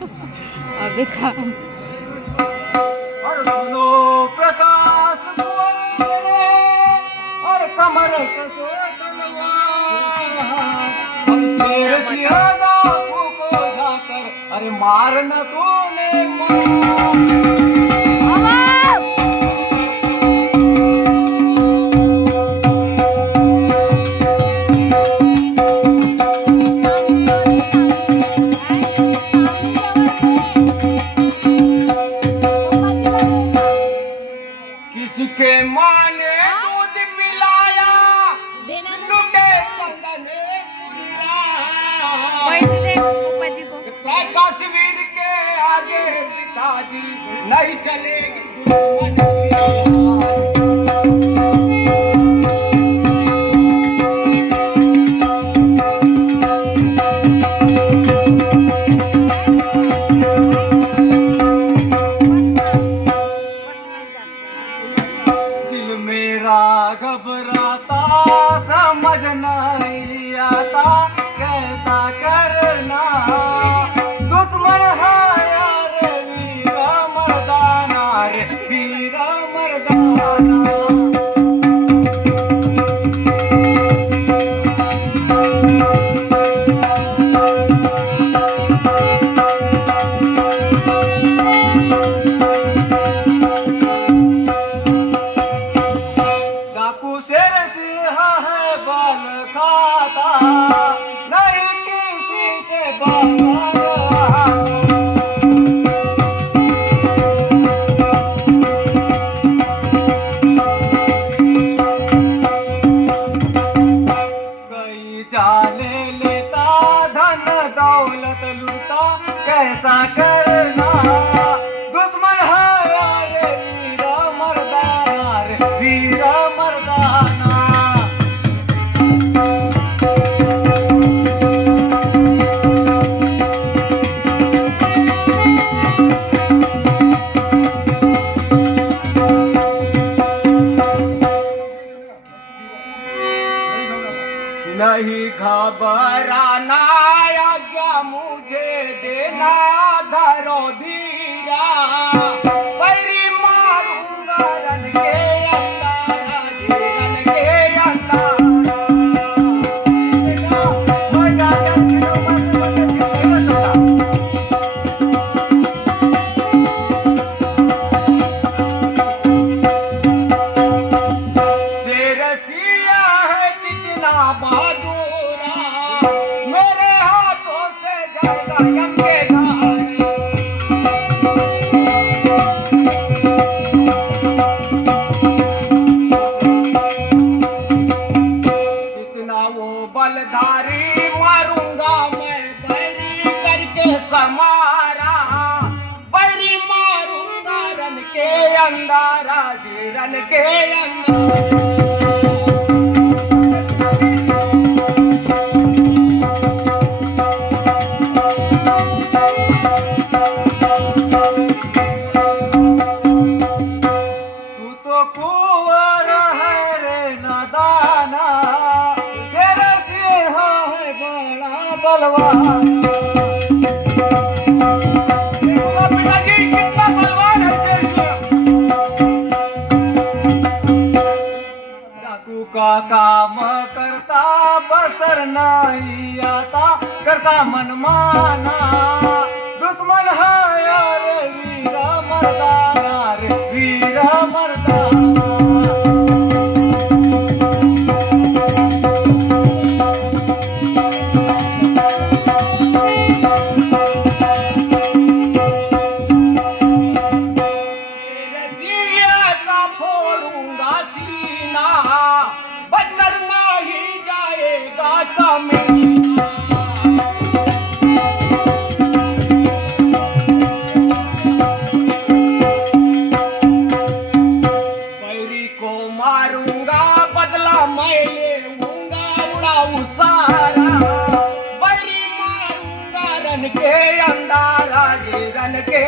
अभी काम और सुनो प्रकाश मेरे और कमर कसो तलवार हम शेर सिंह को जाकर अरे मारना तूने किसके माने दूध पिलाया लुटे चंदन पैसे दे पप्पाजी को प्रकाश वीर के आगे पिताजी नहीं चलेगी दुश्मन की दिल मेरा घबराता समझ नहीं आता कैसा करना दुश्मन है यार वीरा मर्दाना रे वीरा मर्दाना डाकू शेर सिंह है बाल खाता नहीं किसी से बाहर कई जाले लेता धन दौलत लूटा कैसा करना दुश्मन है यार वीरा मर्दाना रे वीरा मर्दाना नहीं घबराना आज्ञा मुझे देना धरो धीरा पैरी मारूंगा रन के अंदर रन के अंदर शेर सिया है कितना बहादुरा मेरे हाथों से जाएगा यमके घारे कितना वो बलधारी मारूंगा मैं बैरी करके समारा बैरी मारूंगा रन के अंदर राजी रन के अंदर तू तो कुंवर है रे नादाना शेर सिंह है बड़ा बलवान देखो पिताजी कितना बलवान है शेर सिंह डाकू का काम करता बसर नहीं आता करता मनमाना दुश्मन है यार वीरा मर्दाना रे वीरा मर्दाना रसिया का फोड़ूंगा सीना बचकर नहीं जाएगा कमीना बैरी को मारूंगा बदला मैं लेऊंगा उड़ाऊं सारा बैरी मारूंगा रन के अंदर आगे रन के